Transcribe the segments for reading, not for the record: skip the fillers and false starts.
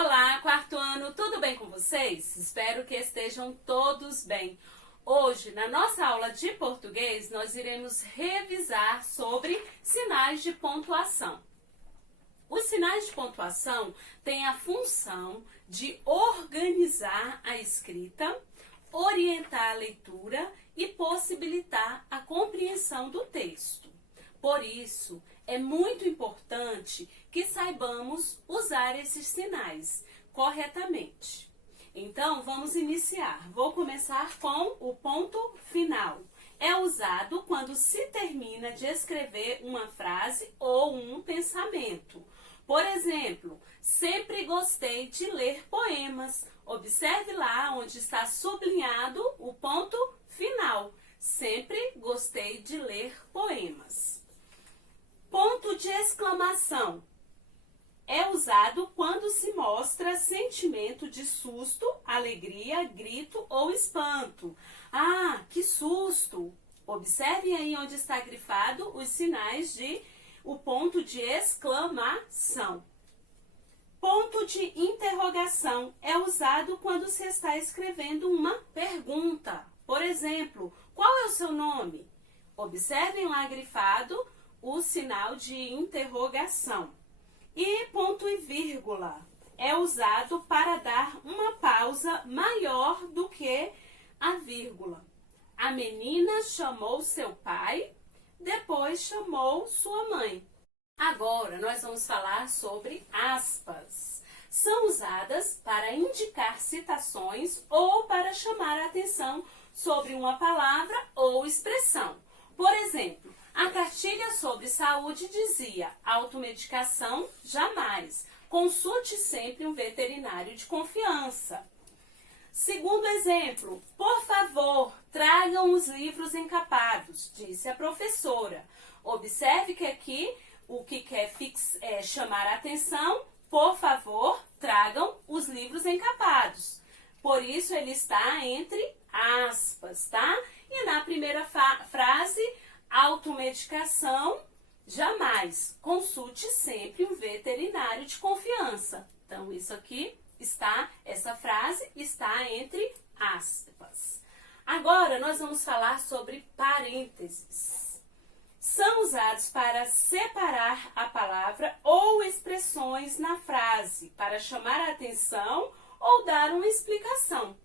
Olá, quarto ano, tudo bem com vocês? Espero que estejam todos bem. Hoje, na nossa aula de português, nós iremos revisar sobre sinais de pontuação. Os sinais de pontuação têm a função de organizar a escrita, orientar a leitura e possibilitar a compreensão do texto. Por isso, é muito importante que saibamos usar esses sinais corretamente. Então, vamos iniciar. Vou começar com o ponto final. É usado quando se termina de escrever uma frase ou um pensamento. Por exemplo, sempre gostei de ler poemas. Observe lá onde está sublinhado o ponto final. Sempre gostei de ler poemas. Ponto de exclamação. É usado quando se mostra sentimento de susto, alegria, grito ou espanto. Ah, que susto! Observem aí onde está grifado os sinais de o ponto de exclamação. Ponto de interrogação é usado quando se está escrevendo uma pergunta. Por exemplo, qual é o seu nome? Observem lá grifado o sinal de interrogação. E ponto e vírgula é usado para dar uma pausa maior do que a vírgula. A menina chamou seu pai, depois chamou sua mãe. Agora nós vamos falar sobre aspas. São usadas para indicar citações ou para chamar a atenção sobre uma palavra ou expressão. Por exemplo, a cartilha sobre saúde dizia: automedicação jamais. Consulte sempre um veterinário de confiança. Segundo exemplo, por favor, tragam os livros encapados, disse a professora. Observe que aqui o que quer chamar a atenção, por favor, tragam os livros encapados. Por isso ele está entre aspas, tá? E na primeira frase, automedicação, jamais. Consulte sempre um veterinário de confiança. Então, essa frase está entre aspas. Agora, nós vamos falar sobre parênteses. São usados para separar a palavra ou expressões na frase, para chamar a atenção ou dar uma explicação.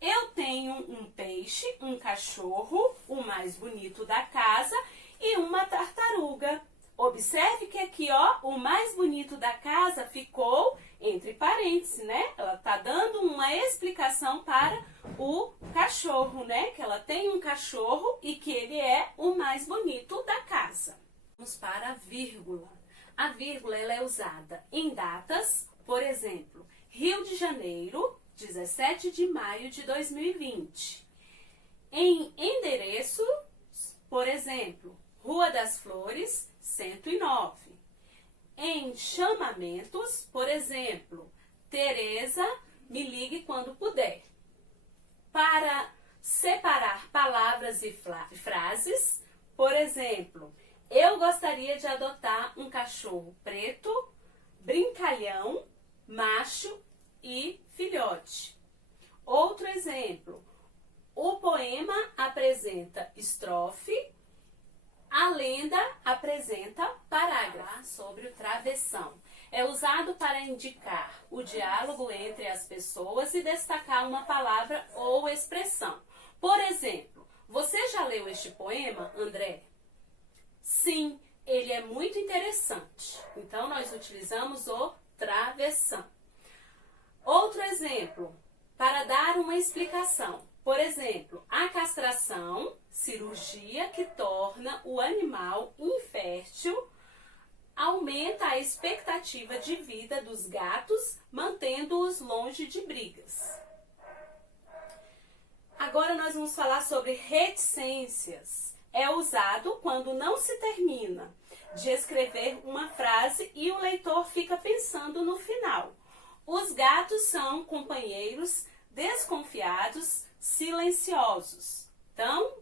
Eu tenho um peixe, um cachorro, o mais bonito da casa, e uma tartaruga. Observe que aqui, o mais bonito da casa ficou entre parênteses, né? Ela está dando uma explicação para o cachorro, né? Que ela tem um cachorro e que ele é o mais bonito da casa. Vamos para a vírgula. A vírgula ela é usada em datas, por exemplo, Rio de Janeiro, 17 de maio de 2020. Em endereço, por exemplo, Rua das Flores, 109. Em chamamentos, por exemplo, Tereza, me ligue quando puder. Para separar palavras e frases, por exemplo, eu gostaria de adotar um cachorro preto, brincalhão, macho e filhote. Outro exemplo, o poema apresenta estrofe, a lenda apresenta parágrafo. Sobre o travessão. É usado para indicar o diálogo entre as pessoas e destacar uma palavra ou expressão. Por exemplo, você já leu este poema, André? Sim, ele é muito interessante. Então, nós utilizamos o travessão. Outro exemplo, para dar uma explicação. Por exemplo, a castração, cirurgia que torna o animal infértil, aumenta a expectativa de vida dos gatos, mantendo-os longe de brigas. Agora nós vamos falar sobre reticências. É usado quando não se termina de escrever uma frase e o leitor fica pensando no final. Os gatos são companheiros desconfiados, silenciosos. Então,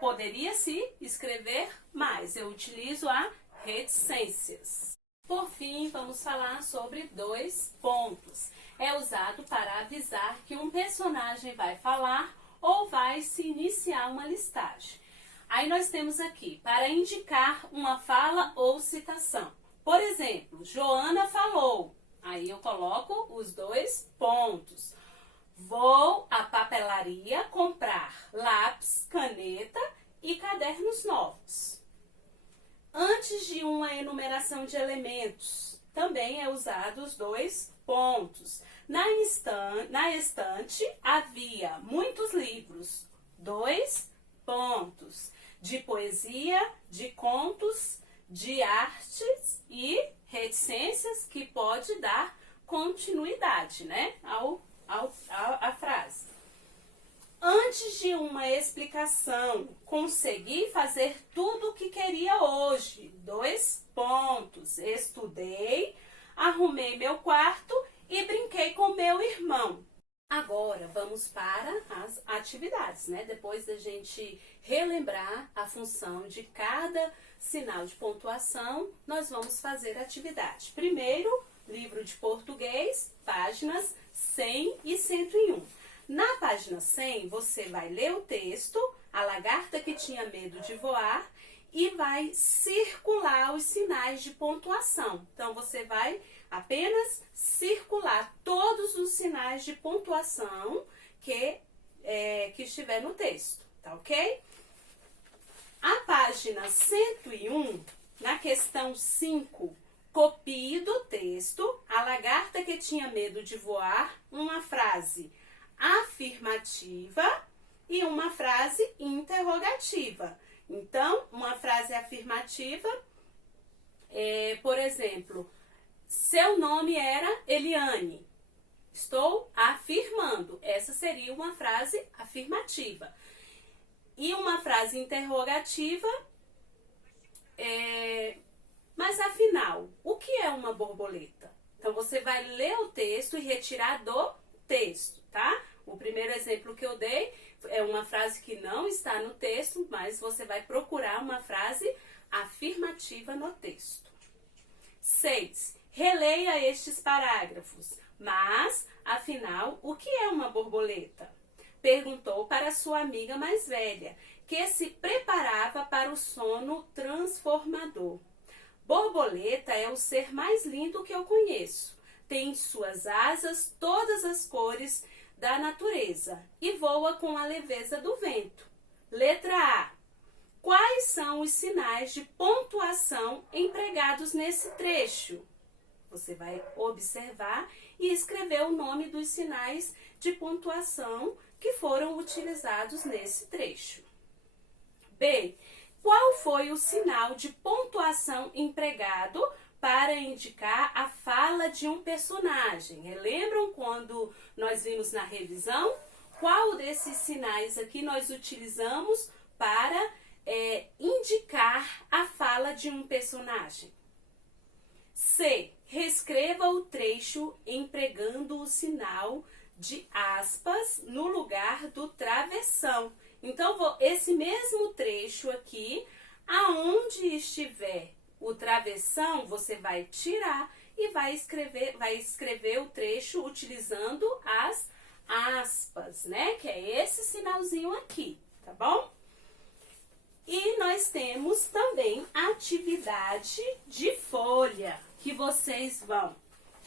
poderia se escrever mais. Eu utilizo a reticências. Por fim, vamos falar sobre dois pontos. É usado para avisar que um personagem vai falar ou vai se iniciar uma listagem. Aí nós temos aqui, para indicar uma fala ou citação. Por exemplo, Joana falou. Aí eu coloco os dois pontos. Vou à papelaria comprar lápis, caneta e cadernos novos. Antes de uma enumeração de elementos, também é usado os dois pontos. Na estante havia muitos livros, dois pontos. De poesia, de contos, de artes e reticências, que pode dar continuidade, né, à frase. Antes de uma explicação, consegui fazer tudo o que queria hoje. Dois pontos. Estudei, arrumei meu quarto e brinquei com meu irmão. Agora vamos para as atividades, né? Depois da gente relembrar a função de cada sinal de pontuação, nós vamos fazer atividade. Primeiro, livro de português, páginas 100 e 101. Na página 100, você vai ler o texto, a lagarta que tinha medo de voar, e vai circular os sinais de pontuação. Então, você vai apenas circular todos os sinais de pontuação que estiver no texto, tá ok? A página 101, na questão 5, copie do texto a lagarta que tinha medo de voar, uma frase afirmativa e uma frase interrogativa. Então, uma frase afirmativa por exemplo, seu nome era Eliane. Estou afirmando. Essa seria uma frase afirmativa. E uma frase interrogativa mas afinal, o que é uma borboleta? Então, você vai ler o texto e retirar do texto, tá? O primeiro exemplo que eu dei é uma frase que não está no texto, mas você vai procurar uma frase afirmativa no texto. 6. Releia estes parágrafos. Mas, afinal, o que é uma borboleta? Perguntou para sua amiga mais velha, que se preparava para o sono transformador. Borboleta é o ser mais lindo que eu conheço. Tem em suas asas todas as cores da natureza e voa com a leveza do vento. Letra A. Quais são os sinais de pontuação empregados nesse trecho? Você vai observar e escrever o nome dos sinais de pontuação que foram utilizados nesse trecho. B. Qual foi o sinal de pontuação empregado para indicar a fala de um personagem? Relembram quando nós vimos na revisão? Qual desses sinais aqui nós utilizamos para indicar a fala de um personagem? C. Reescreva o trecho empregando o sinal de aspas no lugar do travessão. Então, esse mesmo trecho aqui, aonde estiver o travessão, você vai tirar e vai escrever o trecho utilizando as aspas, né? Que é esse sinalzinho aqui, tá bom? E nós temos também atividade de folha, que vocês vão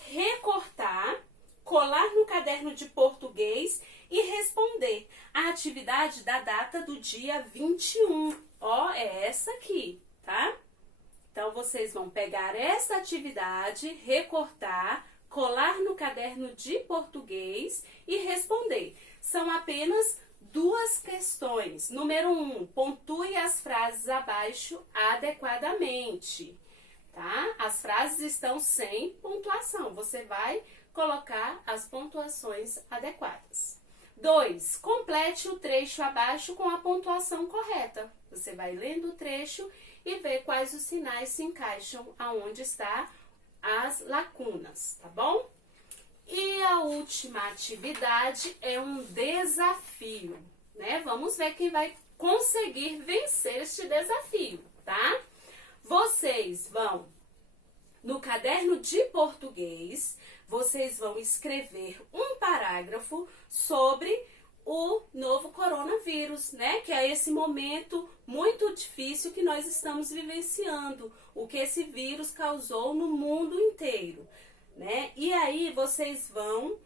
recortar, colar no caderno de português e responder a atividade da data do dia 21. Ó, é essa aqui, tá? Então, vocês vão pegar essa atividade, recortar, colar no caderno de português e responder. São apenas duas questões. Número 1, pontue as frases abaixo adequadamente, tá? As frases estão sem pontuação. Você vai colocar as pontuações adequadas. 2, complete o trecho abaixo com a pontuação correta. Você vai lendo o trecho e ver quais os sinais se encaixam aonde está as lacunas, tá bom? E a última atividade é um desafio, né? Vamos ver quem vai conseguir vencer este desafio, tá? Vocês vão No caderno de português, vocês vão escrever um parágrafo sobre o novo coronavírus, né? Que é esse momento muito difícil que nós estamos vivenciando, o que esse vírus causou no mundo inteiro, né? E aí vocês vão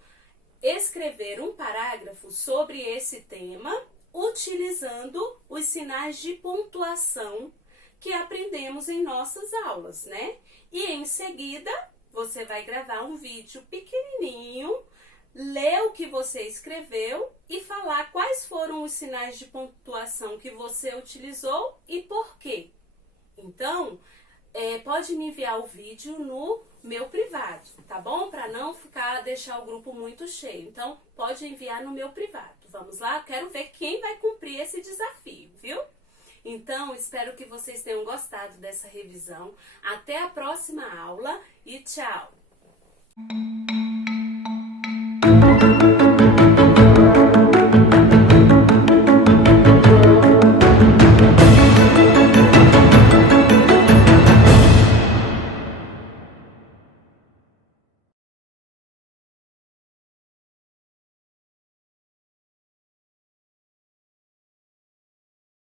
escrever um parágrafo sobre esse tema, utilizando os sinais de pontuação que aprendemos em nossas aulas, né? E em seguida, você vai gravar um vídeo pequenininho, ler o que você escreveu e falar quais foram os sinais de pontuação que você utilizou e por quê. Então, pode me enviar o vídeo no meu privado, tá bom? Para não deixar o grupo muito cheio. Então, pode enviar no meu privado. Vamos lá? Quero ver quem vai cumprir esse desafio, viu? Então, espero que vocês tenham gostado dessa revisão. Até a próxima aula e tchau!